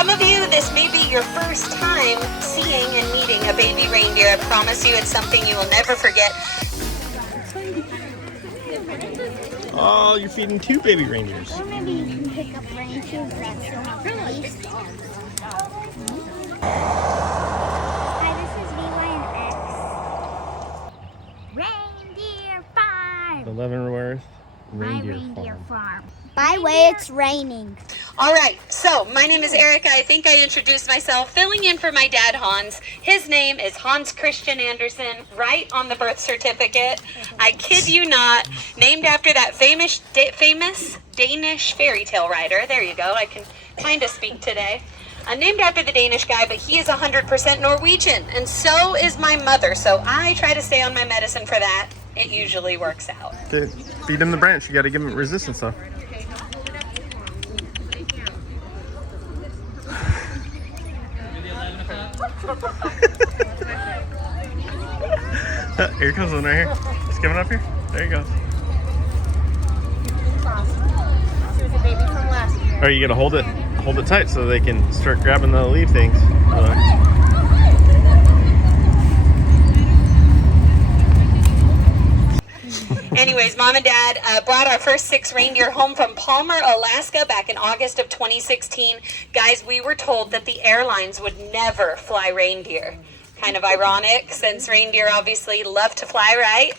some of you, this may be your first time seeing and meeting a baby reindeer. I promise you it's something you will never forget. Oh, you're feeding 2 baby reindeers. Or maybe you can pick up reindeers that's so nice. Hi, this is Levi and X. Reindeer Farm! The Leavenworth Reindeer Farm. By the way, it's raining. All right, so my name is Erica. I think I introduced myself, filling in for my dad, Hans. His name is Hans Christian Andersen, right on the birth certificate. I kid you not, named after that famous Danish fairy tale writer. There you go, I can kind of speak today. Named after the Danish guy, but he is 100% Norwegian, and so is my mother, so I try to stay on my medicine for that. It usually works out. Okay, feed him the branch. You got to give him resistance, though. Here comes one right here. It's coming up here. There you go. She was a baby from last year. Or you gotta hold it tight so they can start grabbing the leaf things. Anyways, Mom and Dad brought our first 6 reindeer home from Palmer, Alaska back in August of 2016. Guys, we were told that the airlines would never fly reindeer. Kind of ironic, since reindeer obviously love to fly, right?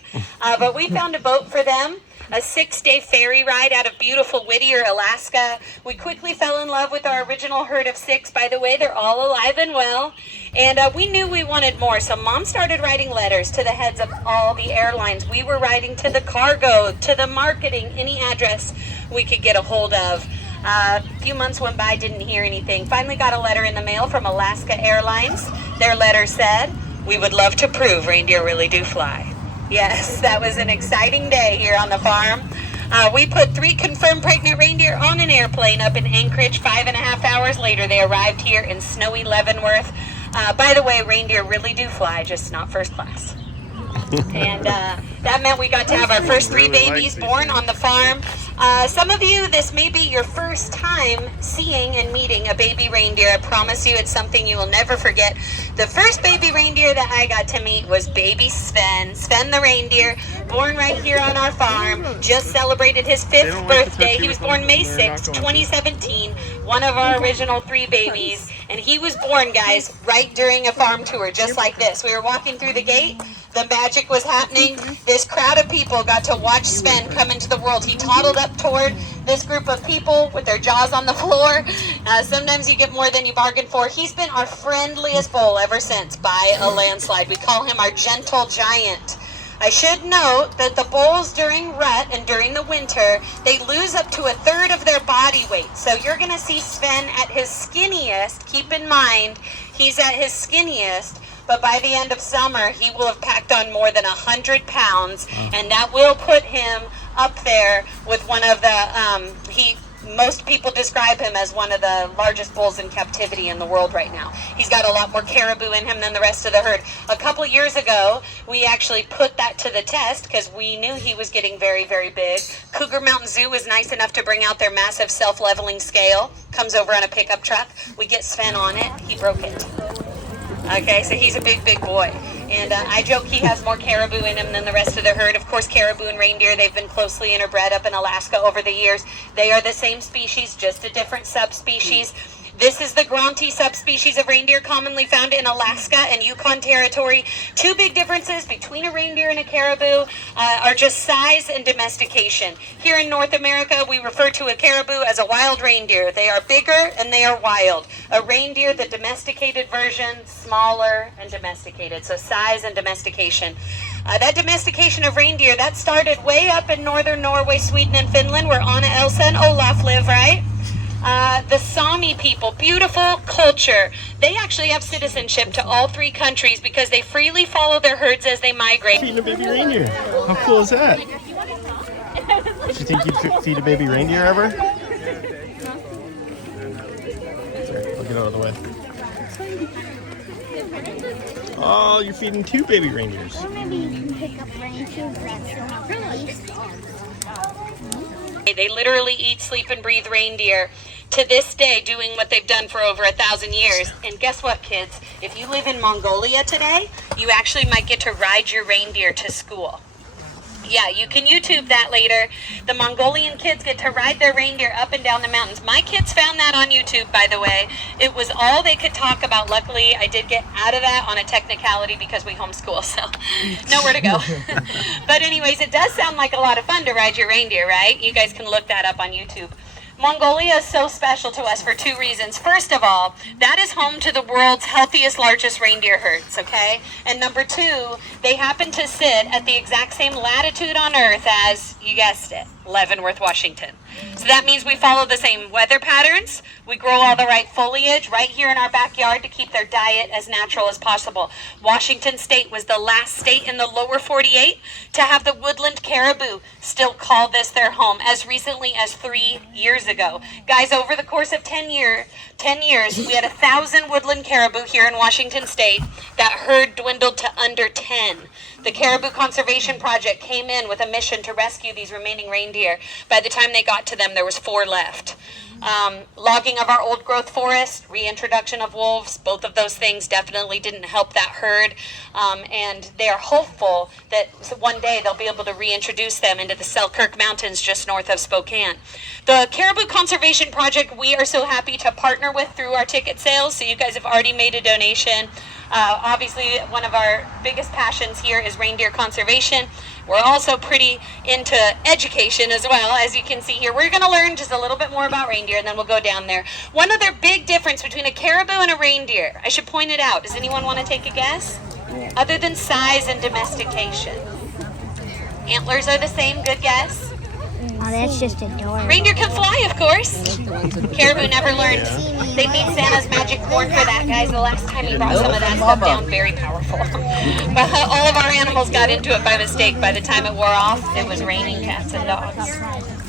But we found a boat for them, a 6-day ferry ride out of beautiful Whittier, Alaska. We quickly fell in love with our original herd of 6. By the way, they're all alive and well. And we knew we wanted more, so Mom started writing letters to the heads of all the airlines. We were writing to the cargo, to the marketing, any address we could get a hold of. A few months went by, didn't hear anything. Finally got a letter in the mail from Alaska Airlines. Their letter said, "We would love to prove reindeer really do fly." Yes, that was an exciting day here on the farm. We put 3 confirmed pregnant reindeer on an airplane up in Anchorage. 5.5 hours later, they arrived here in snowy Leavenworth. By the way, reindeer really do fly, just not first class. And that meant we got to have our first 3 babies born on the farm. Some of you, this may be your first time seeing and meeting a baby reindeer. I promise you it's something you will never forget. The first baby reindeer that I got to meet was baby Sven. Sven the reindeer, born right here on our farm, just celebrated his 5th birthday. He was born May 6th, 2017, one of our original 3 babies. And he was born, guys, right during a farm tour, just like this. We were walking through the gate. The magic was happening. This crowd of people got to watch Sven come into the world. He toddled up toward this group of people with their jaws on the floor. Sometimes you get more than you bargain for. He's been our friendliest bull ever since, by a landslide. We call him our gentle giant. I should note that the bulls during rut and during the winter, they lose up to 1/3 of their body weight. So you're going to see Sven at his skinniest. Keep in mind, he's at his skinniest. But by the end of summer, he will have packed on more than 100 pounds, and that will put him up there with one of the, most people describe him as one of the largest bulls in captivity in the world right now. He's got a lot more caribou in him than the rest of the herd. A couple years ago, we actually put that to the test because we knew he was getting very, very big. Cougar Mountain Zoo was nice enough to bring out their massive self-leveling scale. Comes over on a pickup truck. We get Sven on it. He broke it. Okay, so he's a big, big boy. And I joke he has more caribou in him than the rest of the herd. Of course, caribou and reindeer, they've been closely interbred up in Alaska over the years. They are the same species, just a different subspecies. This is the Gronti subspecies of reindeer commonly found in Alaska and Yukon Territory. 2 big differences between a reindeer and a caribou are just size and domestication. Here in North America, we refer to a caribou as a wild reindeer. They are bigger and they are wild. A reindeer, the domesticated version, smaller and domesticated. So size and domestication. That domestication of reindeer, that started way up in northern Norway, Sweden, and Finland, where Anna, Elsa, and Olaf live, right? The Sami people, beautiful culture. They actually have citizenship to all 3 countries because they freely follow their herds as they migrate. Feeding a baby reindeer. How cool is that? Do you think you'd feed a baby reindeer ever? Sorry, I'll get out of the way. Oh, you're feeding 2 baby reindeers. Or maybe you can pick up reindeers that's so nice. They literally eat, sleep, and breathe reindeer to this day, doing what they've done for over 1,000 years. And guess what, kids? If you live in Mongolia today, you actually might get to ride your reindeer to school. Yeah, you can YouTube that later. The Mongolian kids get to ride their reindeer up and down the mountains. My kids found that on YouTube, by the way. It was all they could talk about. Luckily, I did get out of that on a technicality because we homeschool, so nowhere to go. But anyways, it does sound like a lot of fun to ride your reindeer, right? You guys can look that up on YouTube. Mongolia is so special to us for two reasons. First of all, that is home to the world's healthiest, largest reindeer herds, okay? And number two, they happen to sit at the exact same latitude on Earth as, you guessed it, Leavenworth, Washington. So that means we follow the same weather patterns. We grow all the right foliage right here in our backyard to keep their diet as natural as possible. Washington State was the last state in the lower 48 to have the woodland caribou still call this their home as recently as 3 years ago. Guys, over the course of 10 years, we had 1,000 woodland caribou here in Washington State. That herd dwindled to under 10. The Caribou Conservation Project came in with a mission to rescue these remaining reindeer. By the time they got to them, there was 4 left. Logging of our old growth forest, reintroduction of wolves, both of those things definitely didn't help that herd. And they are hopeful that one day they'll be able to reintroduce them into the Selkirk Mountains just north of Spokane. The Caribou Conservation Project, we are so happy to partner with through our ticket sales. So you guys have already made a donation. Obviously, one of our biggest passions here is reindeer conservation. We're also pretty into education as well. As you can see here, we're going to learn just a little bit more about reindeer, and then we'll go down there. One other big difference between a caribou and a reindeer, I should point it out. Does anyone want to take a guess? Other than size and domestication. Antlers are the same. Good guess. Oh, that's just adorable. Reindeer can fly, of course. Caribou never learned. They need Santa's magic corn for that, guys. The last time he brought some of that stuff down, very powerful. But all of our animals got into it by mistake. By the time it wore off, it was raining cats and dogs.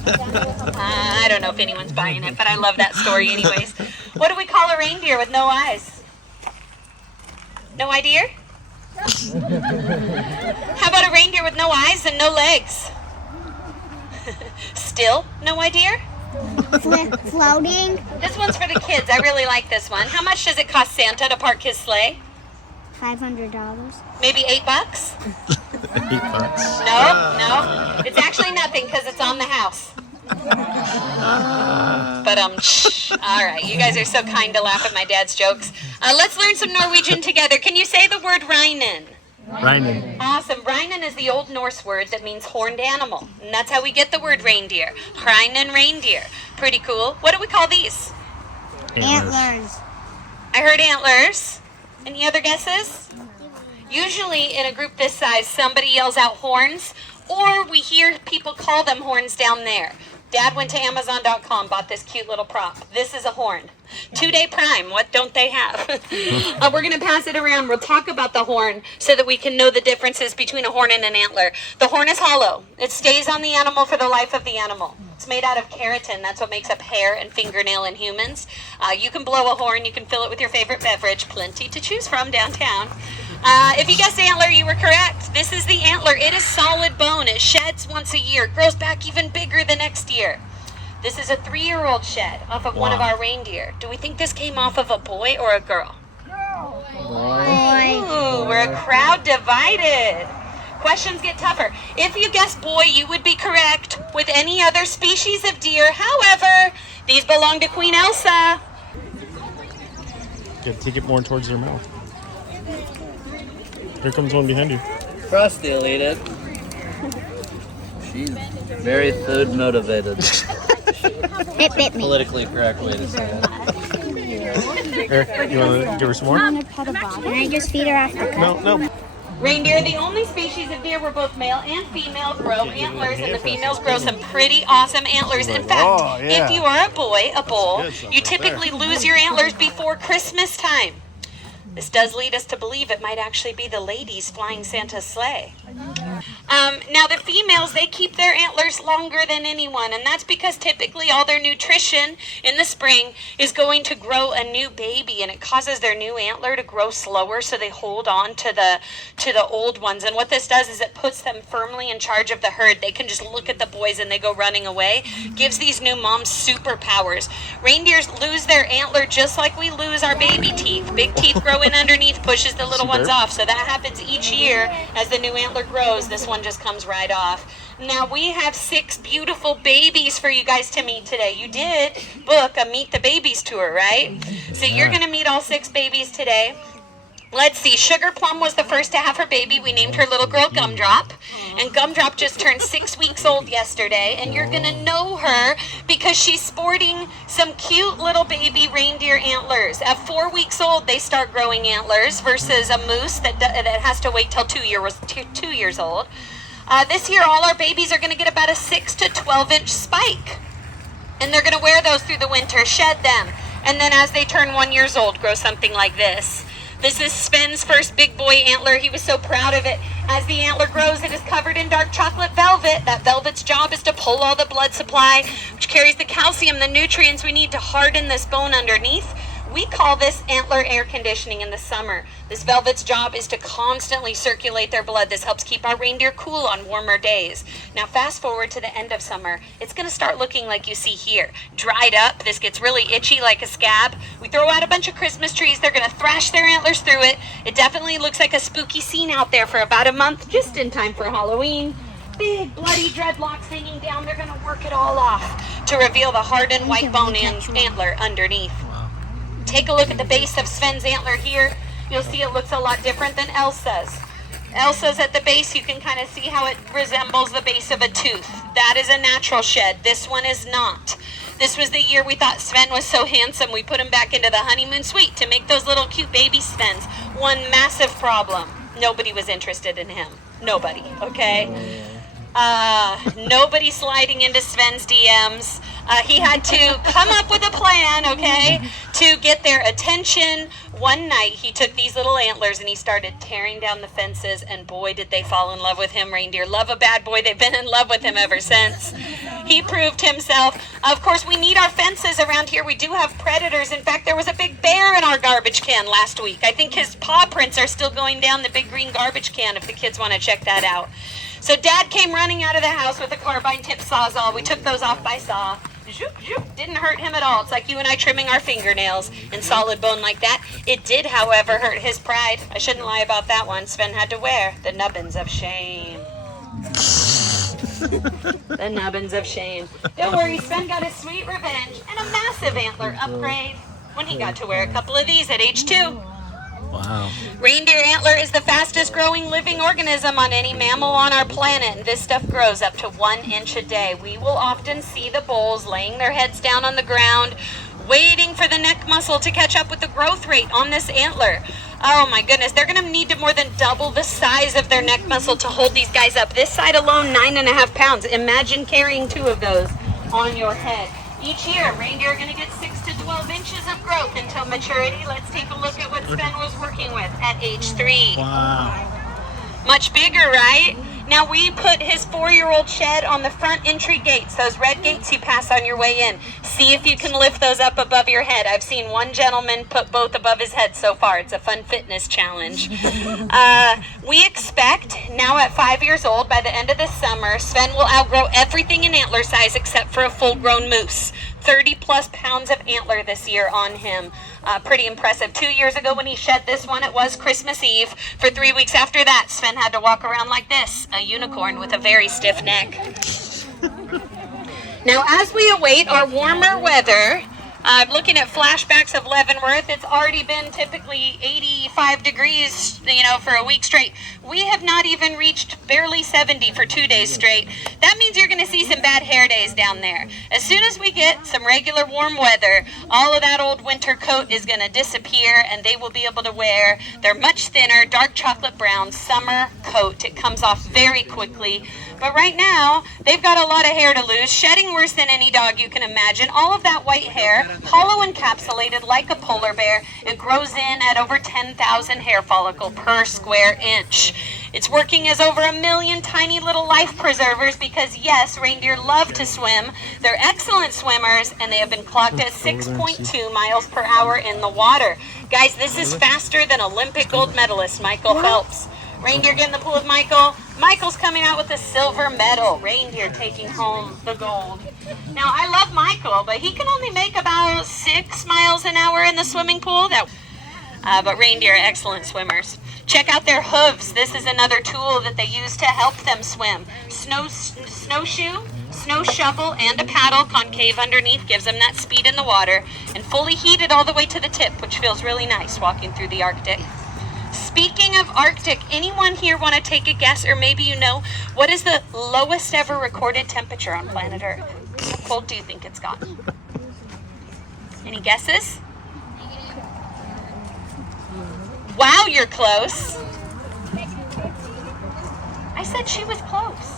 I don't know if anyone's buying it, but I love that story anyways. What do we call a reindeer with no eyes? No idea? How about a reindeer with no eyes and no legs? Still no idea? Floating. This one's for the kids. I really like this one. How much does it cost Santa to park his sleigh? $500. Maybe $8? $8. No. It's actually nothing because it's on the house. But all right, you guys are so kind to laugh at my dad's jokes. Let's learn some Norwegian together. Can you say the word reinen? Reinen. Awesome. Reinen is the Old Norse word that means horned animal. And that's how we get the word reindeer. Reinen reindeer. Pretty cool. What do we call these? Antlers. I heard antlers. Any other guesses? Usually in a group this size, somebody yells out horns, or we hear people call them horns down there. Dad went to Amazon.com, bought this cute little prop. This is a horn. 2-day prime, what don't they have? We're going to pass it around. We'll talk about the horn so that we can know the differences between a horn and an antler. The horn is hollow. It stays on the animal for the life of the animal. It's made out of keratin. That's what makes up hair and fingernail in humans. You can blow a horn. You can fill it with your favorite beverage. Plenty to choose from downtown. If you guessed antler, you were correct. This is the antler. It is solid bone. It sheds once a year. It grows back even bigger the next year. This is a 3-year-old shed off of one of our reindeer. Do we think this came off of a boy or a girl? Boy. Ooh, we're a crowd divided. Questions get tougher. If you guessed boy, you would be correct with any other species of deer. However, these belong to Queen Elsa. Yeah, take it more towards your mouth. Here comes one behind you. Frosty will eat it. She's very food motivated. It bit me. Politically correct way to say it. Here, you want to give her some more? Can I just feed her after cut? No. Reindeer are the only species of deer where both male and female grow antlers, and the females grow some pretty awesome antlers. In fact, if you are a boy, a bull, you typically lose your antlers before Christmas time. This does lead us to believe it might actually be the ladies flying Santa's sleigh. Now the females, they keep their antlers longer than anyone, and that's because typically all their nutrition in the spring is going to grow a new baby, and it causes their new antler to grow slower, so they hold on to the old ones. And what this does is it puts them firmly in charge of the herd. They can just look at the boys and they go running away. Gives these new moms superpowers. Reindeers lose their antler just like we lose our baby teeth. Big teeth grow in underneath, pushes the little ones off. So that happens each year as the new antler grows. This one just comes right off. Now we have 6 beautiful babies for you guys to meet today. You did book a Meet the Babies tour, right? So you're going to meet all 6 babies today. Let's see, Sugar Plum was the first to have her baby. We named her little girl Gumdrop. And Gumdrop just turned 6 weeks old yesterday. And you're going to know her because she's sporting some cute little baby reindeer antlers. At 4 weeks old, they start growing antlers versus a moose that has to wait till 2 years old. This year, all our babies are going to get about a 6 to 12-inch spike. And they're going to wear those through the winter, shed them. And then as they turn 1 year old, grow something like this. This is Sven's first big boy antler. He was so proud of it. As the antler grows, it is covered in dark chocolate velvet. That velvet's job is to pull all the blood supply, which carries the calcium, the nutrients we need to harden this bone underneath. We call this antler air conditioning in the summer. This velvet's job is to constantly circulate their blood. This helps keep our reindeer cool on warmer days. Now fast forward to the end of summer. It's going to start looking like you see here. Dried up. This gets really itchy like a scab. We throw out a bunch of Christmas trees. They're going to thrash their antlers through it. It definitely looks like a spooky scene out there for about a month, just in time for Halloween. Big bloody dreadlocks hanging down. They're going to work it all off to reveal the hardened white bone antler underneath. Take a look at the base of Sven's antler here. You'll see it looks a lot different than Elsa's. Elsa's at the base, you can kind of see how it resembles the base of a tooth. That is a natural shed. This one is not. This was the year we thought Sven was so handsome, we put him back into the honeymoon suite to make those little cute baby Svens. One massive problem. Nobody was interested in him. Nobody, okay? Nobody sliding into Sven's DMs. He had to come up with a plan, okay, to get their attention. One night he took these little antlers and he started tearing down the fences, and boy did they fall in love with him. Reindeer love a bad boy. They've been in love with him ever since. He proved himself. Of course, we need our fences around here. We do have predators. In fact, there was a big bear in our garbage can last week. I think his paw prints are still going down the big green garbage can if the kids want to check that out. So Dad came running out of the house with a carbine tip sawzall. We took those off by saw. Zoop, zoop. Didn't hurt him at all. It's like you and I trimming our fingernails in solid bone like that. It did, however, hurt his pride. I shouldn't lie about that one. Sven had to wear the nubbins of shame. The nubbins of shame. Don't worry, Sven got his sweet revenge and a massive antler upgrade when he got to wear a couple of these at age 2. Wow. Reindeer antler is the fastest growing living organism on any mammal on our planet, and this stuff grows up to 1 inch a day. We will often see the bulls laying their heads down on the ground, waiting for the neck muscle to catch up with the growth rate on this antler. Oh my goodness, they're going to need to more than double the size of their neck muscle to hold these guys up. This side alone, 9.5 pounds. Imagine carrying 2 of those on your head. Each year, reindeer are going to get 6 to 12 inches of growth until maturity. Let's take a look at what Sven was working with at age 3. Wow. Much bigger, right? Now we put his 4-year-old shed on the front entry gates, those red gates you pass on your way in. See if you can lift those up above your head. I've seen one gentleman put both above his head so far. It's a fun fitness challenge. We expect now at 5 years old, by the end of this summer, Sven will outgrow everything in antler size except for a full-grown moose. 30 plus pounds of antler this year on him. Pretty impressive. 2 years ago when he shed this one, it was Christmas Eve. For 3 weeks after that, Sven had to walk around like this, a unicorn with a very stiff neck. Now, as we await our warmer weather, I'm looking at flashbacks of Leavenworth. It's already been typically 85 degrees, for a week straight. We have not even reached barely 70 for 2 days straight. That means you're going to see some bad hair days down there. As soon as we get some regular warm weather, all of that old winter coat is going to disappear, and they will be able to wear their much thinner, dark chocolate brown summer coat. It comes off very quickly. But right now, they've got a lot of hair to lose, shedding worse than any dog you can imagine. All of that white hair, hollow encapsulated like a polar bear. It grows in at over 10,000 hair follicle per square inch. It's working as over 1 million tiny little life preservers because, yes, reindeer love to swim. They're excellent swimmers, and they have been clocked at 6.2 miles per hour in the water. Guys, this is faster than Olympic gold medalist Michael Phelps. Reindeer get in the pool with Michael. Michael's coming out with a silver medal. Reindeer taking home the gold. Now, I love Michael, but he can only make about 6 miles an hour in the swimming pool. But reindeer are excellent swimmers. Check out their hooves. This is another tool that they use to help them swim. Snowshoe, snow shovel, and a paddle concave underneath gives them that speed in the water, and fully heated all the way to the tip, which feels really nice walking through the Arctic. Speaking of Arctic, anyone here want to take a guess, or maybe you know, what is the lowest ever recorded temperature on planet Earth? How cold do you think it's gotten? Any guesses? Wow, you're close. I said she was close.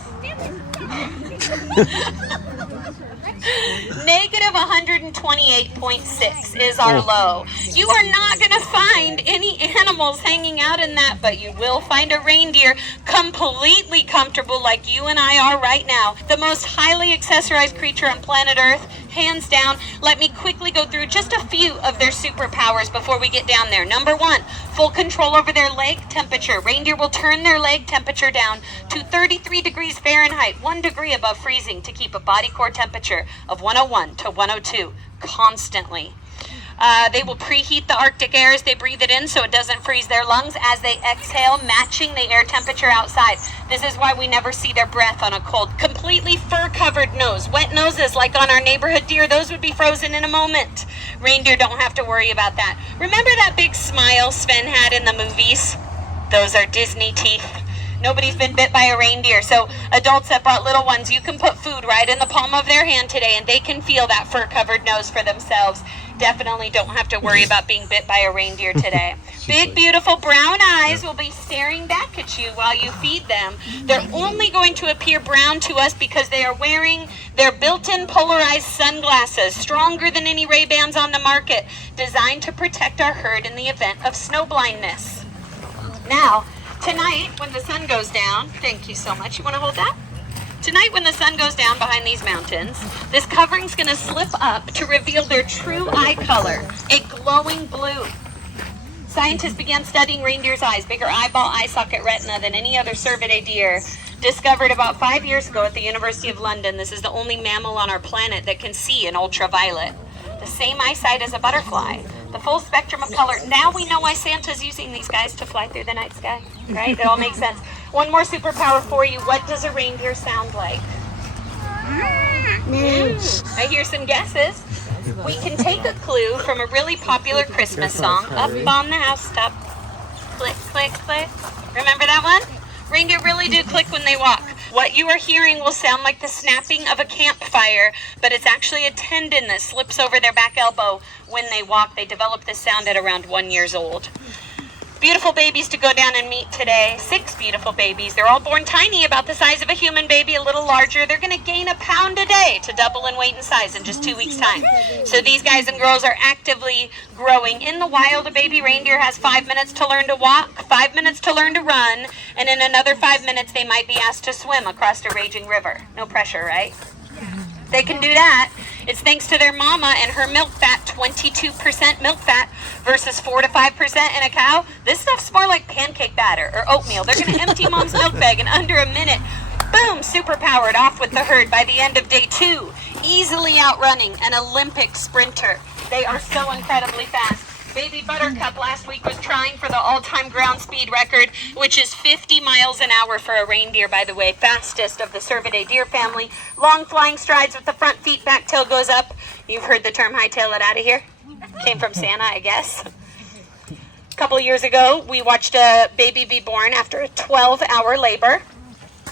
Negative 128.6 is our low. You are not going to find any animals hanging out in that, but you will find a reindeer completely comfortable like you and I are right now. The most highly accessorized creature on planet Earth, hands down. Let me quickly go through just a few of their superpowers before we get down there. Number 1, full control over their leg temperature. Reindeer will turn their leg temperature down to 33 degrees Fahrenheit, 1 degree above freezing, to keep a body core temperature of 101 to 102 constantly. They will preheat the Arctic air as they breathe it in so it doesn't freeze their lungs as they exhale, matching the air temperature outside. This is why we never see their breath on a cold, completely fur-covered nose. Wet noses like on our neighborhood deer, those would be frozen in a moment. Reindeer don't have to worry about that. Remember that big smile Sven had in the movies? Those are Disney teeth. Nobody's been bit by a reindeer, so adults that brought little ones, you can put food right in the palm of their hand today, and they can feel that fur-covered nose for themselves. Definitely don't have to worry about being bit by a reindeer today. Big, beautiful brown eyes will be staring back at you while you feed them. They're only going to appear brown to us because they are wearing their built-in polarized sunglasses, stronger than any Ray-Bans on the market, designed to protect our herd in the event of snow blindness. Now, tonight, when the sun goes down, thank you so much. You want to hold that? Tonight, when the sun goes down behind these mountains, this covering's going to slip up to reveal their true eye color, a glowing blue. Scientists began studying reindeer's eyes, bigger eyeball, eye socket retina than any other cervidae deer, discovered about 5 years ago at the University of London. This is the only mammal on our planet that can see in ultraviolet. The same eyesight as a butterfly. The full spectrum of color. Now we know why Santa's using these guys to fly through the night sky, right? It all makes sense. One more superpower for you. What does a reindeer sound like? I hear some guesses. We can take a clue from a really popular Christmas song, Up on the Housetop. Click, click, click. Remember that one? Reindeer really do click when they walk. What you are hearing will sound like the snapping of a campfire, but it's actually a tendon that slips over their back elbow when they walk. They develop this sound at around 1 year old. Beautiful babies to go down and meet today. 6 beautiful babies. They're all born tiny, about the size of a human baby, a little larger. They're going to gain 1 pound a day to double in weight and size in just 2 weeks' time. So these guys and girls are actively growing. In the wild, a baby reindeer has 5 minutes to learn to walk, 5 minutes to learn to run, and in another 5 minutes they might be asked to swim across a raging river. No pressure, right? They can do that. It's thanks to their mama and her milk fat, 22% milk fat versus 4 to 5% in a cow. This stuff's more like pancake batter or oatmeal. They're going to empty mom's milk bag in under a minute. Boom, super powered, off with the herd by the end of day 2. Easily outrunning an Olympic sprinter. They are so incredibly fast. Baby Buttercup last week was trying for the all-time ground speed record, which is 50 miles an hour for a reindeer, by the way, fastest of the Cervidae deer family. Long flying strides with the front feet, back tail goes up. You've heard the term hightail it out of here? Came from Santa, I guess. A couple years ago, we watched a baby be born after a 12-hour labor.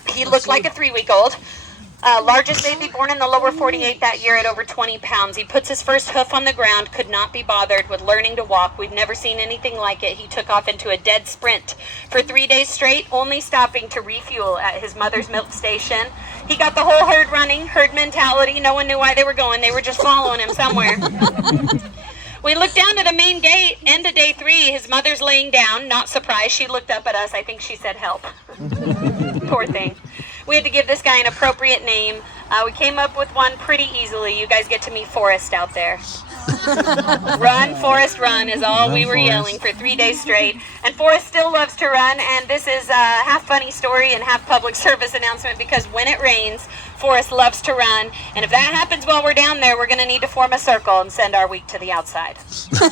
He looked like a 3-week-old. Largest baby born in the lower 48 that year at over 20 pounds. He puts his first hoof on the ground, could not be bothered with learning to walk. We've never seen anything like it. He took off into a dead sprint for 3 days straight, only stopping to refuel at his mother's milk station. He got the whole herd running, herd mentality. No one knew why they were going. They were just following him somewhere. We looked down to the main gate, end of day 3. His mother's laying down. Not surprised. She looked up at us. I think she said help. Poor thing. We had to give this guy an appropriate name. We came up with one pretty easily. You guys get to meet Forrest out there. Run, Forrest, run is all we were yelling for 3 days straight. And Forrest still loves to run, and this is a half funny story and half public service announcement because when it rains, Forrest loves to run. And if that happens while we're down there, we're going to need to form a circle and send our week to the outside.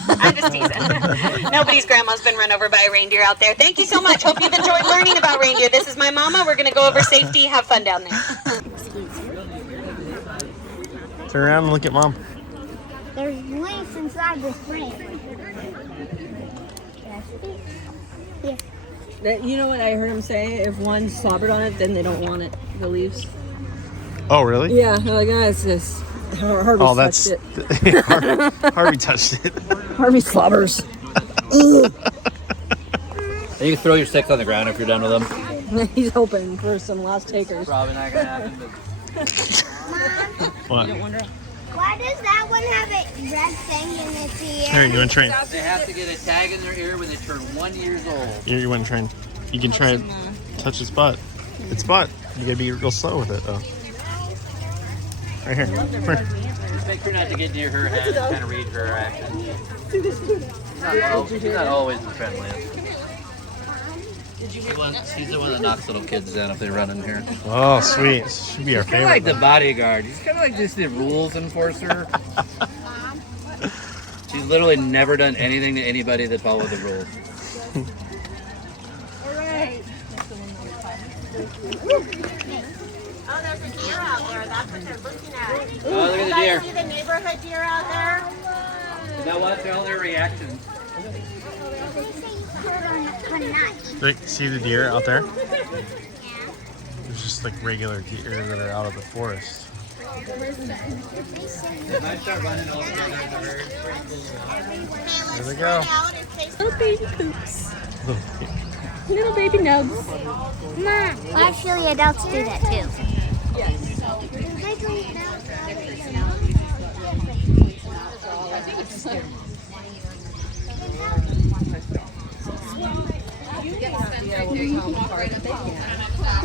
I'm just teasing. Nobody's grandma's been run over by a reindeer out there. Thank you so much. Hope you've enjoyed learning about reindeer. This is my mama. We're going to go over safety. Have fun down there. Turn around and look at Mom. There's leaves inside this frame. You know what I heard him say? If one slobbered on it, then they don't want it, the leaves. Oh, really? Yeah, they're like, it's just Harvey touched it. Harvey touched it. Harvey slobbers. You can throw your sticks on the ground if you're done with them. He's hoping for some last takers. Probably not gonna happen. What? Why does that one have a red thing in its ear? Here, you want to try? They have to get a tag in their ear when they turn 1 year old. Here, you want to try? You can try and touch its butt. Its butt. You gotta be real slow with it, though. Right here. Come here. Just make sure not to get near her head and kind of read her actions. She's not always the friendliest. She's the one that knocks little kids down if they run in here. Oh, sweet. Should be our Kind favorite. of like the bodyguard. She's kind of like just the rules enforcer. She's literally never done anything to anybody that followed the rules. Oh, there's a deer out there. That's what they're looking at. Oh, look at the You deer. guys see the neighborhood deer out there? You know what? They're all their reactions. They say you put it on a nut. Like, see the deer out there? There's just like regular deer that are out of the forest. They might start running all together in the herd. There they go. Little baby poops. Little baby nubs. Mom. Well, actually, adults do that too.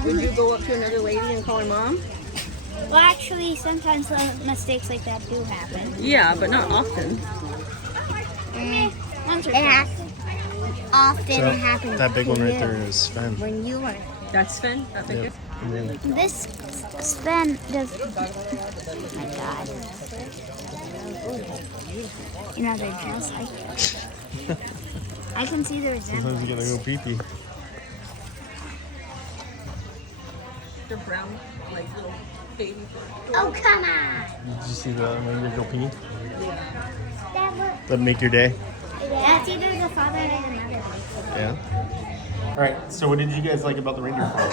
Would you go up to another lady and call her mom? Well, actually, sometimes mistakes like that do happen. Yeah, but not often. Often it happens. That big to one right you there is Sven. When you were. That's Sven? That figure? Yep. This Sven does. Oh my God. You know, they're just like that. I can see the Sometimes resemblance. you gotta go pee-pee. They're brown, like little baby. Oh, come on. Did you see the reindeer go pee? That look. That'd make your day. That's either the father or the mother. Yeah. All right. So, what did you guys like about the reindeer farm?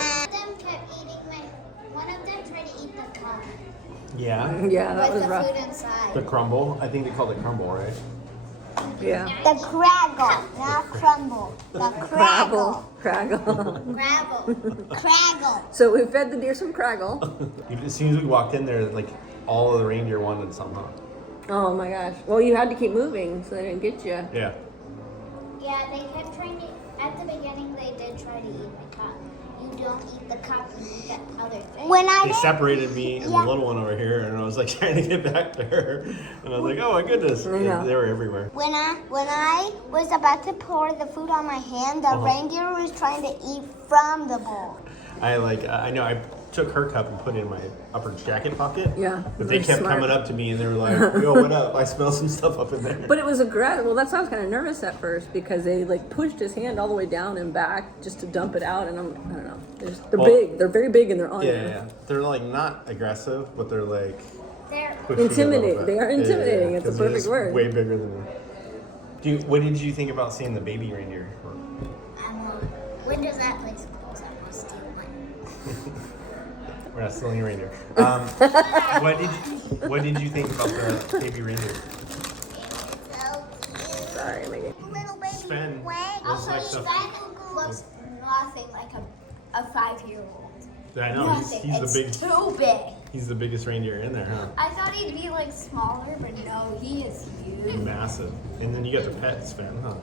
One of them tried to eat the cup Yeah. Yeah, that was with the rough. food inside. The crumble. I think they called it crumble, right? Yeah. The craggle, not crumble. The craggle. Craggle. Craggle. Craggle. So we fed the deer some craggle. As soon as we walked in there, like all of the reindeer wanted some, huh? Oh my gosh. Well, you had to keep moving so they didn't get you. Yeah. Yeah, they kept trying to. At the beginning, they did try to eat my cup. You don't eat the cup, you eat that other thing. When I They separated me and the little one over here, and I was like trying to get back to her, and I was like, "Oh my goodness!" And Yeah. they were everywhere. when I was about to pour the food on my hand, the reindeer was trying to eat from the bowl. I know I took her cup and put it in my upper jacket pocket. Yeah, But they very kept smart. coming up to me and they were like, "Yo, what up? I smell some stuff up in there." But it was aggressive. Well, that's why I was kind of nervous at first because they like pushed his hand all the way down and back just to dump it out. And I don't know. They're Well, big. They're very big and they're on yeah, you. yeah, they're like not aggressive, but they're like They're pushing a little Intimidating. bit. They are intimidating. It's a 'cause they're perfect just word. Way bigger than. What did you think about seeing the baby reindeer? when does that place close? I'm gonna steal one. We're not stealing a reindeer. What did you think about the baby reindeer? Sorry, Megan. Little baby Sven wang. looks like Also, the- Sven looks nothing like a 5-year-old. I know he's the big. Too big. He's the biggest reindeer in there, huh? I thought he'd be like smaller, but no, he is huge. Massive. And then you got the pet Sven, huh?